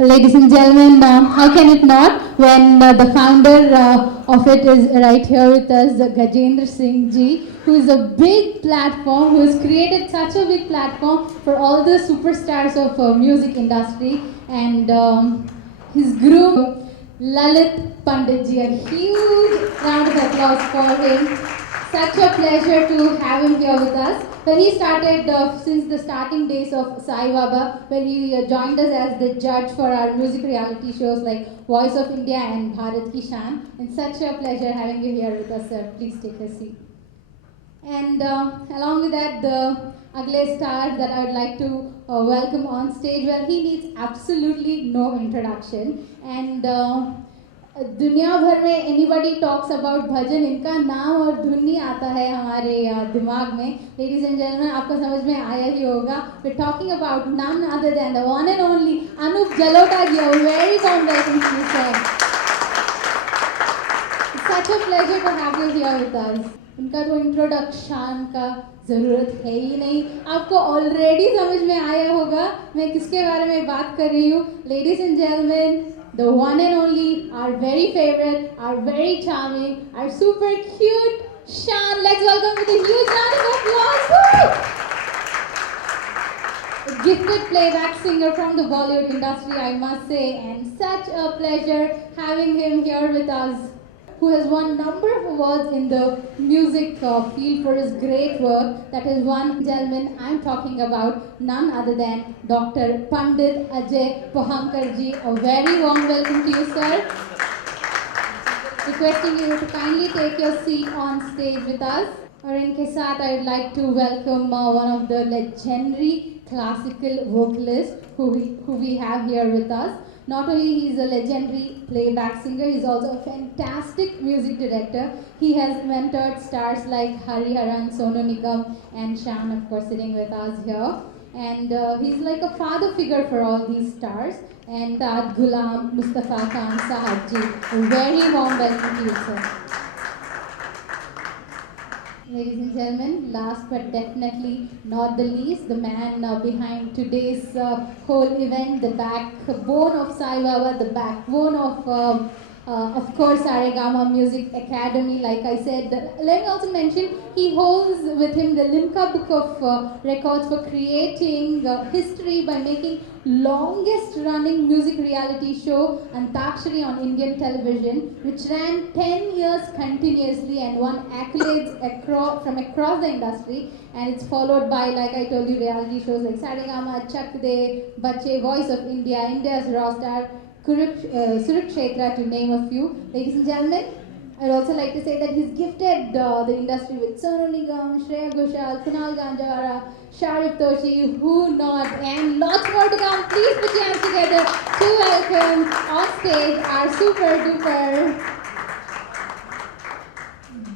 Ladies and gentlemen, how can it not when the founder of it is right here with us, Gajendra Singh ji, who is a big platform, who has created such a big platform for all the superstars of music industry, and his group, Lalit Pandit ji. A huge round of applause for him. Such a pleasure to have him here with us. When he started, since the starting days of Sai Baba, where he joined us as the judge for our music reality shows like Voice of India and Bharat Ki Shaan. It's such a pleasure having you here with us, sir. Please take a seat. And along with that, the Agle star that I would like to welcome on stage, well, he needs absolutely no introduction. And दुनिया भर में anybody talks about भजन, इनका नाम और धुन नहीं आता है हमारे दिमाग में. Ladies and gentlemen, आपको समझ में आया ही होगा. We're talking about none other than the one and only Anup Jalota ji. A very warm welcome to you, sir. It's such a pleasure to have you here with us. उनका तो introduction का ज़रूरत है ही नहीं, आपको already समझ में आया होगा मैं किसके बारे में बात कर रही हूँ. Ladies and gentlemen, the one and only, our very favorite, our very charming, our super cute Shaan. Let's welcome with a huge round of applause. A gifted playback singer from the Bollywood industry, I must say, and such a pleasure having him here with us, who has won number of awards in the music field for his great work. That is one gentleman I'm talking about, none other than Dr. Pandit Ajay Pohankar ji. A very warm welcome to you, sir. Requesting you to kindly take your seat on stage with us. और इनके साथ I would like to welcome one of the legendary classical vocalists who we have here with us. Not only he is a legendary playback singer, he is also a fantastic music director. He has mentored stars like Hariharan, Sonu Nigam, and Shaan, of course, sitting with us here. And he's like a father figure for all these stars. And Tad Ghulam Mustafa Khan Sahab ji. A very warm welcome to you, sir. Ladies and gentlemen, last but definitely not the least, the man behind today's whole event, the backbone of Sai Baba, the backbone of course, Saregama Music Academy. Like I said, let me also mention, he holds with him the Limca Book of Records for creating history by making longest running music reality show Antakshari on Indian television, which ran 10 years continuously and won accolades from across the industry. And it's followed by, like I told you, reality shows like Saregama, Chak De, Bache, Voice of India, India's Raw Star, Surukshetra, to name a few. Ladies and gentlemen, I'd also like to say that he's gifted the industry with Sonu Nigam, Shreya Ghoshal, Kunal Ganjawara, Sharif Toshi, who not, and lots more to come. Please put your hands together to welcome on stage our super duper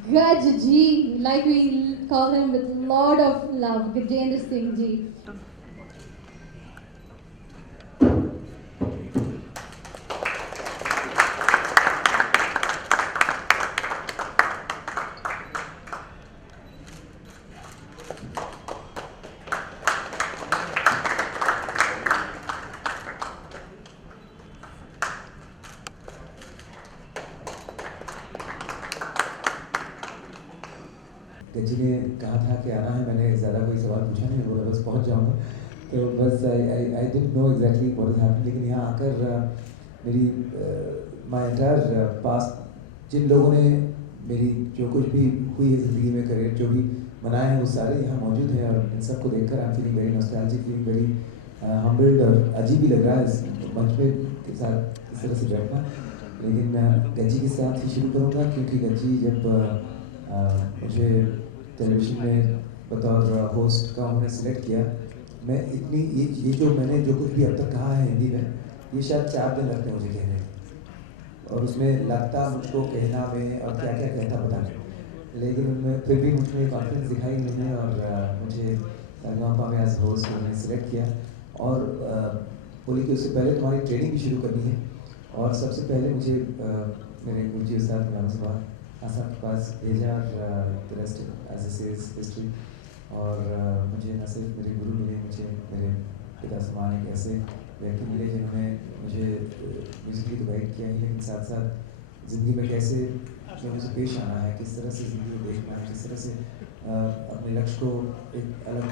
Gaj ji, like we call him with a lot of love, Gajendra Singh ji. Gajji ने कहा था कि आना है, मैंने ज़्यादा कोई सवाल पूछा नहीं, बोला बस पहुंच जाऊंगा. तो बस I didn't know exactly what is happening, लेकिन यहाँ आकर मेरी माय एंटायर पास्ट, जिन लोगों ने मेरी जो कुछ भी हुई है ज़िंदगी में, करियर जो भी बनाए हैं, वो सारे यहाँ मौजूद हैं. और इन सबको देखकर I am feeling very nostalgic, feeling very humbled, और अजीब भी लग रहा है इस मंच पे के साथ इस तरह से बैठना. लेकिन गज्जी के साथ ही शुरू करूँगा, क्योंकि गज्जी जब मुझे टेलीविज़न में बतौर होस्ट का उन्होंने सिलेक्ट किया, मैं इतनी ये जो मैंने जो कुछ भी अब तक कहा है हिंदी में, ये शायद 4 दिन लगते मुझे कहने, और उसमें लगता मुझको कहना में और क्या क्या कहता पता नहीं. लेकिन उनमें फिर भी मुझमें कॉन्फिडेंस दिखाई उन्होंने, और मुझे सारेगामा में एज होस्ट उन्होंने सिलेक्ट किया. और बोली कि उससे पहले तुम्हारी ट्रेनिंग भी शुरू करनी है, और सबसे पहले मुझे मेरे गुरुजी उस्ताद गुलाम ज़फ़र आसाद के पास भेजा, और the rest as is history. और मुझे न सिर्फ मेरे गुरु मिले, मुझे मेरे पिता समान एक ऐसे व्यक्ति मिले जिन्होंने मुझे म्यूज़िकली तो गाइड किया ही, लेकिन साथ साथ ज़िंदगी में कैसे मुझे पेश आना है, किस तरह से ज़िंदगी को देखना है, किस तरह से अपने लक्ष्य को एक अलग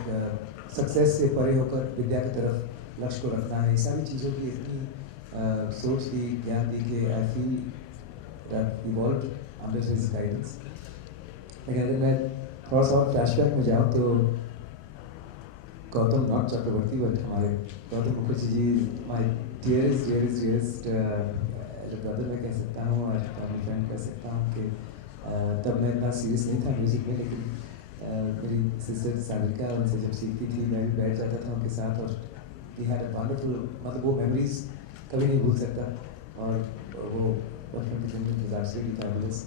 सक्सेस से परे होकर विद्या की तरफ लक्ष्य को रखना है, ये सारी चीज़ों की इतनी सोच दी, ज्ञान दी कि I feel that evolve under his guidance. लेकिन अगर मैं थोड़ा सा और फ्लैशबैक में जाऊँ तो गौतम नॉट चक्रवर्ती बट हमारे Gautam Mukherjee ji my dearest brother मैं कह सकता हूँ और फैमिली फ्रेंड कह सकता हूँ कि तब मैं इतना सीरियस नहीं था म्यूज़िक में, लेकिन मेरी सिस्टर सारिका उनसे जब सीखती थी मैं भी बैठ जाता था उनके साथ और वी हैड अ वंडरफुल, मतलब वो मेमोरीज कभी नहीं भूल सकता। और वो बचपन के दिन में एब्सोल्युटली फैबुलस।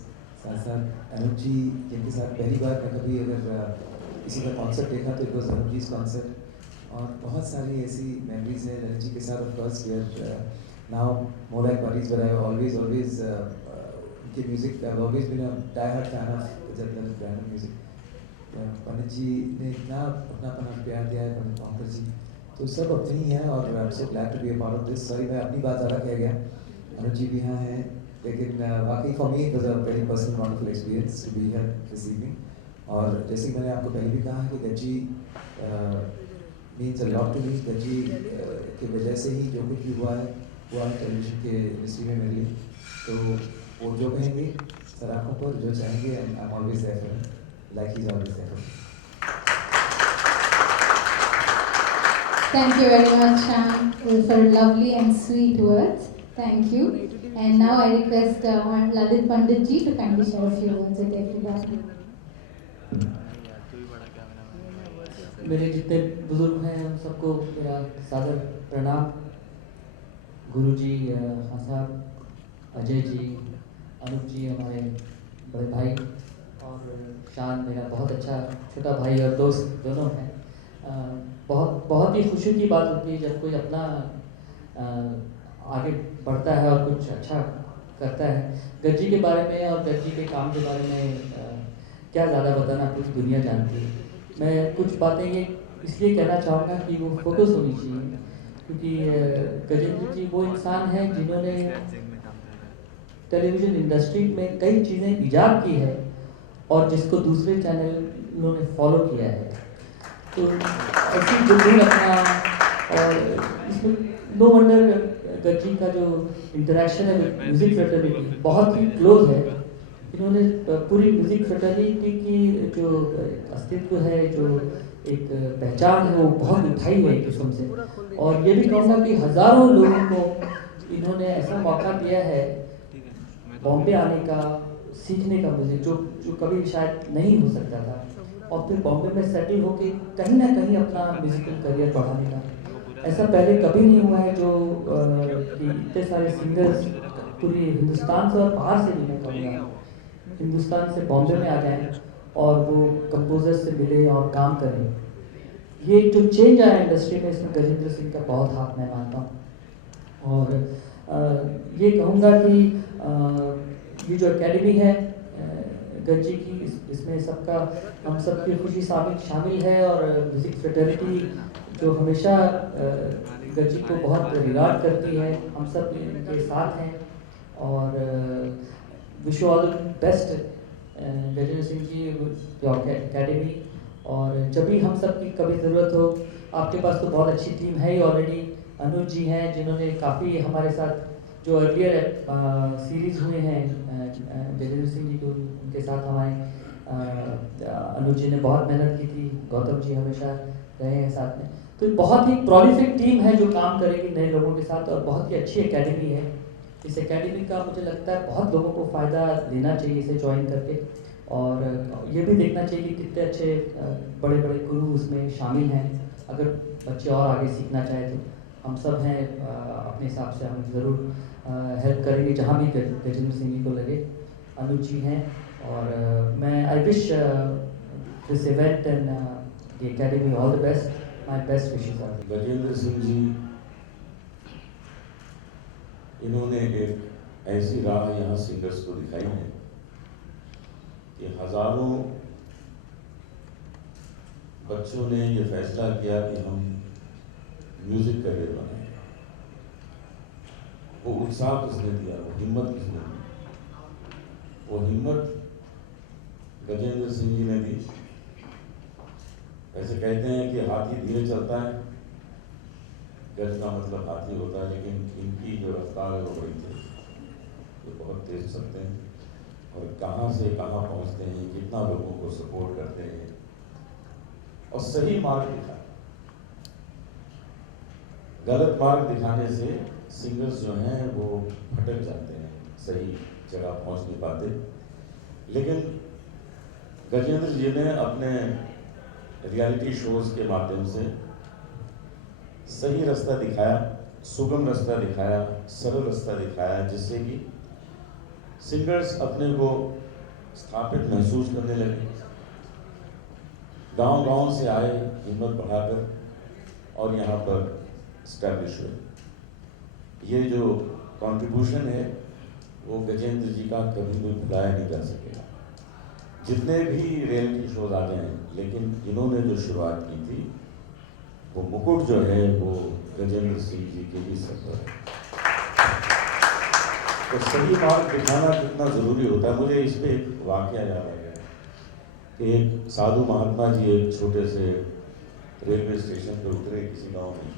साथ साथ अनूप जी जिनके साथ पहली बार मैं कभी अगर किसी का कॉन्सर्ट देखा तो it was Anoop ji concert, और बहुत सारी ऐसी मेमोरीज हैं ललित जी के साथ। Of course we are now more like buddies, but I always उनके music I have always been a die hard fan of Lalit brand music. Pandit ji ने इतना अपना प्यार दिया है, पंडित पंकज जी, तो सब अपने ही हैं और I am so glad to be a part of this. Sorry मैं अपनी बात ज़्यादा कह गया, अनुज जी भी यहाँ हैं, लेकिन वाकई for me it was a very personal wonderful experience to be here this evening. और जैसे कि मैंने आपको पहले भी कहा है कि Gajji means a lot to me. Gajji की वजह से ही जो कुछ भी हुआ है टेलीविजन के इंडस्ट्री में मेरे लिए। तो वो जो कहेंगे सराखों पर, जो चाहेंगे I am always there for him, like he's always there for me. Thank you very much, Shyam, for lovely and sweet words. Thank you. And now I request Lalit Pandit ji to kindly share a few words with everybody. मेरे जितने बुजुर्ग हैं उन सबको मेरा सादर प्रणाम। गुरुजी, खान साहब, अजय जी, अनुप जी हमारे बड़े भाई, और शान मेरा बहुत अच्छा छोटा भाई और दोस्त दोनों हैं। बहुत ही खुशी की बात होती है जब कोई अपना आगे बढ़ता है और कुछ अच्छा करता है। गज्जी के बारे में और गज्जी के काम के बारे में क्या ज़्यादा बताना, पूरी दुनिया जानती है। मैं कुछ बातें ये इसलिए कहना चाहूँगा कि वो फोकस होनी चाहिए, क्योंकि गजेंद्र जी वो इंसान हैं जिन्होंने टेलीविज़न इंडस्ट्री में कई चीज़ें ईजाद की है और जिसको दूसरे चैनलों ने फॉलो किया है। तो ऐसी बिल्कुल अपना, और इसमें नो वंडर गज्जी का जो इंटरेक्शन है म्यूज़िक फ्रेटर्निटी बहुत ही क्लोज है। इन्होंने पूरी म्यूज़िक फ्रेटर्निटी की जो अस्तित्व है, जो एक पहचान है, वो बहुत उठाई है एक किस्म से। और ये भी कहूँगा कि हज़ारों लोगों को इन्होंने ऐसा मौका दिया है बॉम्बे आने का, सीखने का म्यूज़िक, जो कभी शायद नहीं हो सकता था, और फिर बॉम्बे में सेटल होके कहीं ना कहीं अपना म्यूज़िकल करियर बढ़ाने का। ऐसा पहले कभी नहीं हुआ है जो कि इतने सारे सिंगर्स पूरी हिंदुस्तान से और बाहर से भी, मैं कहूँगा हिंदुस्तान से बॉम्बे में आ जाएं और वो कंपोजर से मिले और काम करें। ये जो चेंज आया इंडस्ट्री में, इसमें गजेंद्र सिंह का बहुत हाथ मैं मानता हूँ। और ये कहूँगा कि ये जो एकेडमी है गज्जी की, इसमें सबका, हम सब की खुशी शामिल है। और म्यूज़िक फ्रेटर्निटी जो हमेशा गज्जी को बहुत रिगार्ड करती है, हम सब इनके साथ हैं। और wish you all the best Gajendra Singh ji, your academy. और जब भी हम सब की कभी ज़रूरत हो, आपके पास तो बहुत अच्छी टीम है ही ऑलरेडी। अनुज जी हैं जिन्होंने काफ़ी हमारे साथ जो अर्लियर सीरीज़ हुए हैं गजेंद्र सिंह जी को, उनके साथ हमारे अनुज जी ने बहुत मेहनत की थी। गौतम जी हमेशा रहे हैं साथ में। तो बहुत ही प्रोलिफिक टीम है जो काम करेगी नए लोगों के साथ, और बहुत ही अच्छी एकेडमी है। इस एकेडमी का मुझे लगता है बहुत लोगों को फ़ायदा लेना चाहिए इसे ज्वाइन करके, और ये भी देखना चाहिए कि कितने अच्छे बड़े बड़े गुरु उसमें शामिल हैं। अगर बच्चे और आगे सीखना चाहें तो हम सब हैं, अपने हिसाब से हम ज़रूर हेल्प करेंगे जहाँ भी गजेंद्र सिंह जी को लगे। अनुज जी हैं, और मैं I wish this event and the academy all the best, my best wishes are. Gajendra Singh ji, इन्होंने एक ऐसी राह यहाँ सिंगर्स को दिखाई है कि हजारों बच्चों ने ये फैसला किया कि हम म्यूजिक करियर बनाएं। वो उत्साह किसने दिया, वो हिम्मत किसने दी? वो हिम्मत गजेंद्र सिंह जी ने दी। ऐसे कहते हैं कि हाथी धीरे चलता है, गज का मतलब हाथी होता है, लेकिन इनकी जो रफ्तार है वो बड़ी तेज, ये बहुत तेज चलते हैं और कहाँ से कहाँ पहुँचते हैं, कितना लोगों को सपोर्ट करते हैं और सही मार्ग दिखाते। गलत मार्ग दिखाने से सिंगर्स जो हैं वो भटक जाते हैं, सही जगह पहुंच नहीं पाते। लेकिन गजेंद्र जी ने अपने रियलिटी शोज के माध्यम से सही रास्ता दिखाया, सुगम रास्ता दिखाया, सरल रास्ता दिखाया, जिससे कि सिंगर्स अपने को स्थापित महसूस करने लगे। गांव-गांव से आए हिम्मत बढ़ाकर और यहाँ पर स्टैब्लिश हुए। ये जो कंट्रीब्यूशन है वो गजेंद्र जी का कभी भी भुलाया नहीं जा सकेगा। जितने भी रियलिटी शोज आ गए हैं, लेकिन इन्होंने जो शुरुआत की थी वो मुकुट जो है वो गजेंद्र सिंह जी के ही सर पर है। तो सही मार्ग दिखाना कितना जरूरी होता है। मुझे इस पे एक वाकया याद आ गया कि एक साधु महात्मा जी एक छोटे से रेलवे स्टेशन पर उतरे किसी गांव में,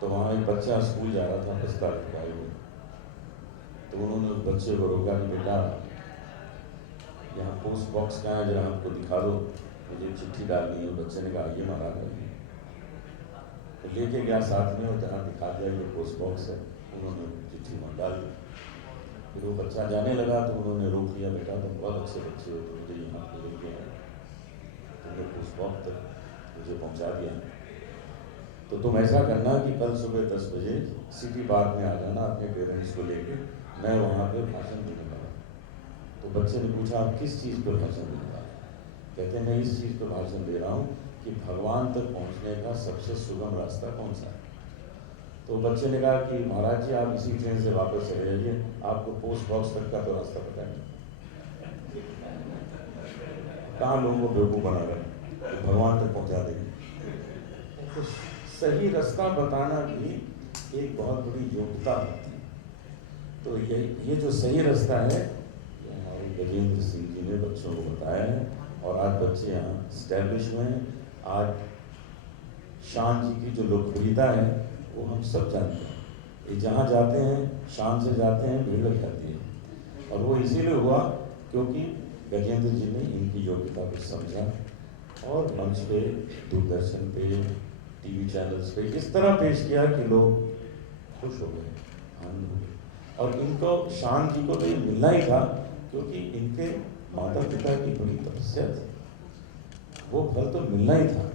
तो वहाँ एक बच्चा स्कूल जा रहा था बस्ता लटकाए हुए। तो उन्होंने उस बच्चे को रोका कि बेटा यहाँ पोस्ट बॉक्स कहाँ है, जरा हमको दिखा दो, मुझे चिट्ठी डालनी है। बच्चे ने कहा ये महाराज, तो लेके गया साथ में और जहाँ दिखा दिया ये पोस्ट बॉक्स है, उन्होंने चिट्ठी वहाँ डाल दी। फिर वो बच्चा जाने लगा तो उन्होंने रोक लिया, बेटा तुम बहुत अच्छे बच्चे हो, तो मुझे यहाँ पे लेके आए, तुमने पोस्ट बॉक्स तक मुझे पहुँचा दिया, तो तुम ऐसा करना कि कल सुबह 10 बजे सिटी पार्क में आ जाना अपने पेरेंट्स को लेके, मैं वहाँ पे भाषण देने वाला। तो बच्चे ने पूछा आप किस चीज़ पर भाषण देने वाले? कहते हैं मैं इस चीज़ पर भाषण दे रहा हूँ कि भगवान तक पहुँचने का सबसे सुगम रास्ता कौन सा है। तो बच्चे ने कहा कि महाराज जी आप इसी ट्रेन से वापस चले जाइए, आपको पोस्ट बॉक्स तक का तो रास्ता पता नहीं। कहाँ लोगों को बेवकूफ़ बना रहे, भगवान तक पहुँचा देंगे। तो सही रास्ता बताना भी एक बहुत बड़ी योग्यता होती है। तो ये जो सही रास्ता है हमारे गजेंद्र सिंह जी ने बच्चों को बताया है और आज बच्चे यहाँ स्टैब्लिश हुए हैं। आज शान जी की जो लोकप्रियता है वो हम सब जानते हैं। ये जहाँ जाते हैं शान से जाते हैं, भीड़ लग जाती है, और वो इसीलिए हुआ क्योंकि गजेंद्र जी ने इनकी योग्यता को समझा और मंच पे, दूरदर्शन पे, टीवी चैनल्स पे इस तरह पेश किया कि लोग खुश हो गए, आनंद हो गए। और इनको शान जी को तो ये मिलना ही था क्योंकि इनके माता पिता की बड़ी तपस्या थी, वो फल तो मिलना ही था।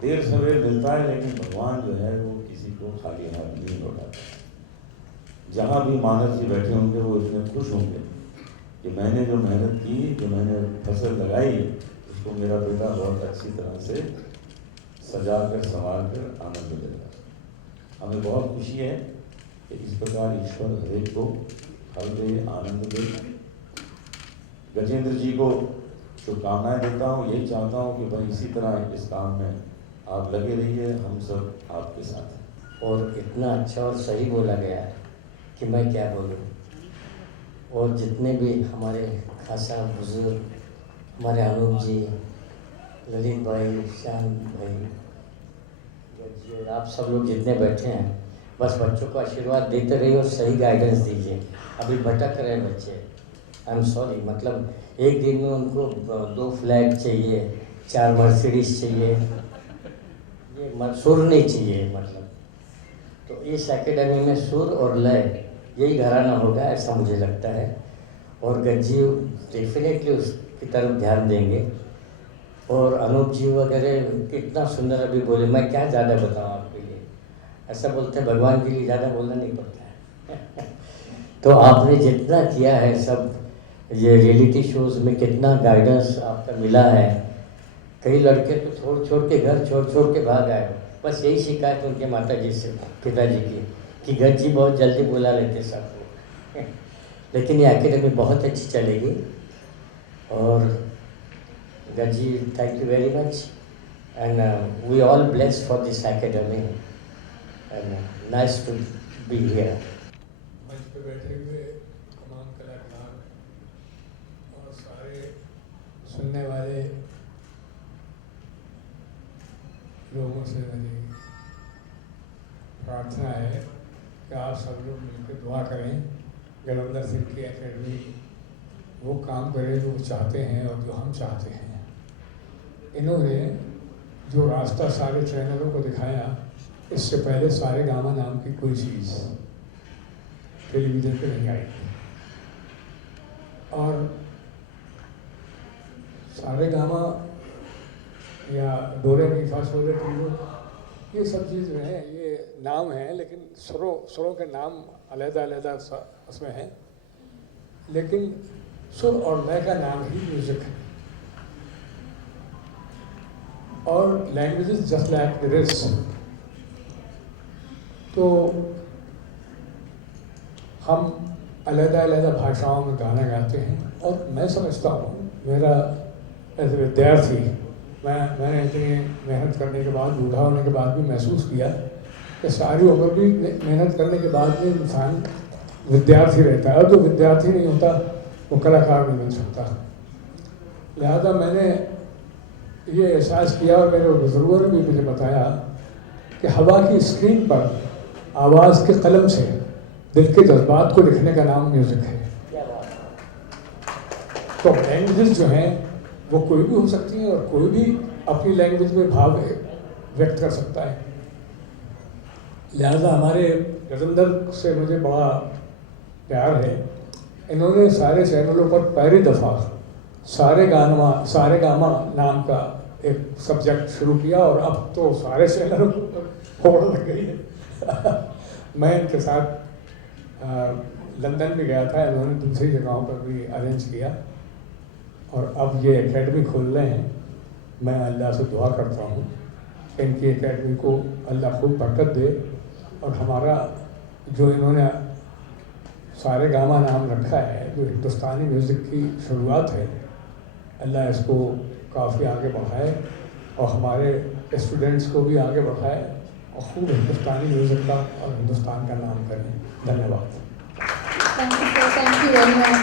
देर सवेर मिलता है लेकिन भगवान जो है वो किसी को खाली हाथ नहीं लौटाता। जहाँ भी मानव जी बैठे होंगे वो इतने खुश होंगे कि मैंने जो मेहनत की, जो मैंने फसल लगाई, उसको मेरा बेटा बहुत अच्छी तरह से सजा कर संवार कर आनंद लेगा। हमें बहुत खुशी है कि इस प्रकार ईश्वर हरेक को फल दे, आनंद दे। गजेंद्र जी को शुभकामनाएं देता हूँ, यही चाहता हूँ कि भाई इसी तरह इस काम में आप लगे रहिए, हम सब आपके साथ हैं। और इतना अच्छा और सही बोला गया है कि मैं क्या बोलूँ। और जितने भी हमारे खासा बुजुर्ग, हमारे अनूप जी, ललित भाई, श्याम भाई, आप सब लोग जितने बैठे हैं, बस बच्चों को आशीर्वाद देते रहिए और सही गाइडेंस दीजिए। अभी भटक रहे बच्चे, आई एम सॉरी, मतलब एक दिन में उनको 2 फ्लैट चाहिए, 4 मर्सिडीज चाहिए, ये सुर नहीं चाहिए मतलब। तो इस एकेडमी में सुर और लय यही घराना होगा, ऐसा मुझे लगता है। और गज्जी डेफिनेटली उसकी तरफ ध्यान देंगे। और अनूप जी वगैरह कितना सुंदर अभी बोले, मैं क्या ज़्यादा बताऊँ आपके लिए। ऐसा बोलते हैं भगवान के लिए ज़्यादा बोलना नहीं पड़ता है। तो आपने जितना किया है सब, ये रियलिटी शोज़ में कितना गाइडेंस आपका मिला है। कई लड़के तो छोड़ के घर छोड़ के भाग आए। बस यही शिकायत उनके माता जी से, पिताजी की, कि गज्जी बहुत जल्दी बुला लेते सबको। लेकिन ये एकेडमी बहुत अच्छी चलेगी। और Gajji, thank you very much, and we all blessed for this academy. and nice to be here. मंच पे बैठे हुए तमाम कलाकार और सारे सुनने वाले लोगों से मेरी प्रार्थना है कि आप सब लोग मिलकर दुआ करें गलंदर सिंह की एकेडमी वो काम करे जो वो चाहते हैं और जो हम चाहते हैं। इन्होंने जो रास्ता सारे चैनलों को दिखाया, इससे पहले सारे गामा नाम की कोई चीज़ टेलीविज़न पे नहीं आई और सारे गामा या डोरे मी फा सोरे टीमो ये सब चीज़ जो है ये नाम हैं, लेकिन सुरों के नाम अलग-अलग उसमें हैं, लेकिन सुर और लय का नाम ही म्यूज़िक है। और languages just like the rest. तो हम अलग-अलग भाषाओं में गाना गाते हैं और मैं समझता हूँ मेरा एज ए विद्यार्थी मैंने इतनी मेहनत करने के बाद, बूढ़ा होने के बाद भी महसूस किया कि सारी उम्र भी मेहनत करने के बाद भी इंसान विद्यार्थी रहता है और जो विद्यार्थी नहीं होता वो कलाकार नहीं बन सकता। लिहाजा मैंने ये एहसास किया और मेरे बुजुर्गों ने भी मुझे बताया कि हवा की स्क्रीन पर आवाज़ के कलम से दिल के जज्बात को लिखने का नाम म्यूज़िक है। तो लैंग्वेज जो हैं वो कोई भी हो सकती है और कोई भी अपनी लैंग्वेज में भाव व्यक्त कर सकता है। लिहाजा हमारे गजेंद्र से मुझे बड़ा प्यार है। इन्होंने सारे चैनलों पर पहली दफ़ा सारे गामा नाम का एक सब्जेक्ट शुरू किया और अब तो सारे चैनलों पर होड़ लग गई है। मैं इनके साथ लंदन भी गया था, इन्होंने दूसरी जगहों पर भी अरेंज किया और अब ये एकेडमी खोल रहे हैं। मैं अल्लाह से दुआ करता हूँ कि इनकी एकेडमी को अल्लाह खूब बरकत दे और हमारा जो इन्होंने सारे गामा नाम रखा है, जो हिंदुस्तानी म्यूज़िक की शुरुआत है, अल्लाह इसको काफ़ी आगे बढ़ाए और हमारे स्टूडेंट्स को भी आगे बढ़ाए और खूब हिंदुस्तानी म्यूज़िक का और हिंदुस्तान का नाम करें। धन्यवाद। Thank you, sir. Thank you very much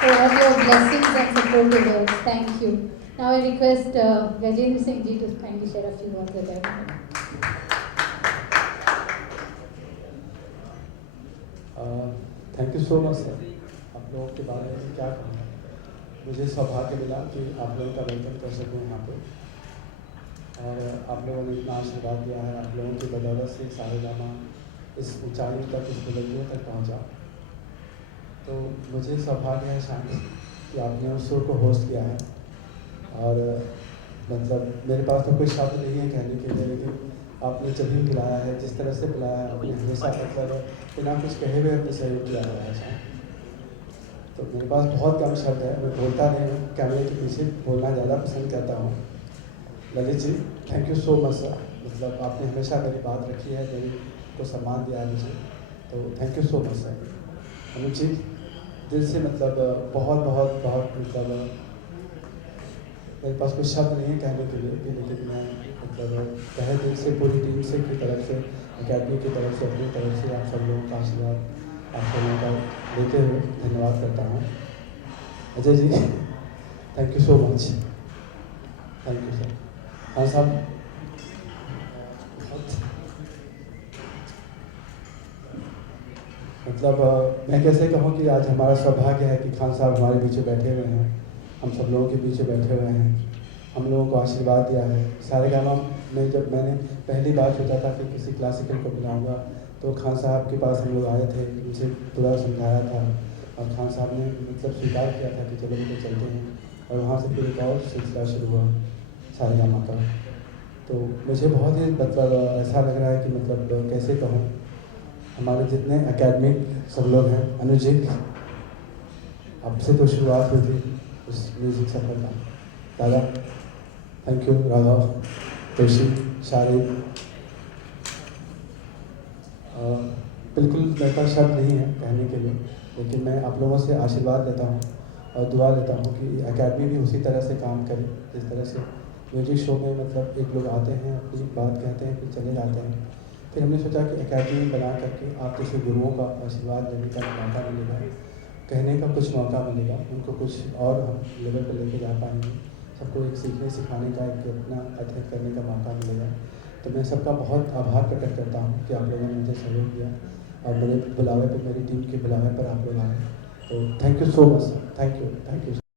for all your blessings and supportive words. Thank you. Now I request Gajendra Singh ji to kindly share a few words with everyone. Thank you so much sir. आप लोगों के बारे में क्या कहूँ, मुझे सौभाग्य मिला कि आप लोगों का वेलकम कर सकूँ यहाँ पे और आप लोगों ने इतना आशीर्वाद दिया है। आप लोगों की बदौलत से सारे गामा इस ऊंचाइयों तक, इस बुलंदियों तक पहुँचा। तो मुझे सौभाग्य है शायद कि आपने उस शो को होस्ट किया है और मतलब मेरे पास तो कोई शब्द नहीं है कहने के लिए, लेकिन आपने जब भी बुलाया है, जिस तरह से बुलाया है, आपने हमेशा मतलब बिना कुछ कहे हुए अपने सहयोग किया हुआ है। तो मेरे पास बहुत कम शब्द है, मैं बोलता नहीं हूँ, कैमरे के पीछे बोलना ज़्यादा पसंद करता हूँ। Lalit ji, thank you so much sir. मतलब आपने हमेशा मेरी बात रखी है, मेरी को सम्मान दिया है मुझे, तो thank you so much sir. Anuj ji, दिल से मतलब बहुत बहुत बहुत मतलब मेरे पास कोई शब्द नहीं है कहने के लिए, लेकिन मैं मतलब तहे दिल से पूरी टीम से की तरफ से, अकेडमी की तरफ से, अपनी तरफ से आप सब लोगों का आशीर्वाद आप सब लोगों का लेते हुए धन्यवाद करता हूँ। Ajay ji, thank you so much. Thank you sir. हाँ साहब, मतलब मैं कैसे कहूँ कि आज हमारा सौभाग्य है कि खान साहब हमारे पीछे बैठे हुए हैं, हम सब लोगों के पीछे बैठे हुए हैं, हम लोगों को आशीर्वाद दिया है। सारे गामा में जब मैंने पहली बार सोचा था कि किसी क्लासिकल को बुलाऊंगा, तो खान साहब के पास हम लोग आए थे, उनसे पूरा समझाया था और खान साहब ने मतलब स्वीकार किया था कि चलो मुझे चलते हैं, और वहाँ से फिर एक और सिलसिला शुरू हुआ सारे गामा का। तो मुझे बहुत ही मतलब ऐसा लग रहा है कि मतलब कैसे कहूँ, हमारे जितने एकेडमिक सब लोग हैं, अनुज जी अब से तो शुरुआत हुई थी उस म्यूज़िक सफ़र का। दादा थैंक यू, राघव, तुलसी, शारिक, बिल्कुल मेरे पास शब्द नहीं है कहने के लिए, लेकिन मैं आप लोगों से आशीर्वाद लेता हूँ और दुआ लेता हूँ कि एकेडमी भी उसी तरह से काम करे जिस तरह से म्यूजिक शो में मतलब एक लोग आते हैं, अपनी बात कहते हैं, फिर चले जाते हैं। फिर हमने सोचा कि एकेडमी बना करके आप जैसे गुरुओं का आशीर्वाद लेने का मौका मिलेगा, कहने का कुछ मौका मिलेगा, उनको कुछ और हम लेवल पर लेके जा पाएंगे, सबको एक सीखने सिखाने का एक अपना अध्ययन करने का मौका मिलेगा। तो मैं सबका बहुत आभार प्रकट करता हूँ कि आप लोगों ने मुझे सहयोग दिया और मेरे बुलावे पर, मेरी टीम के बुलावे पर आप लोग आए। तो thank you so much sir, thank you.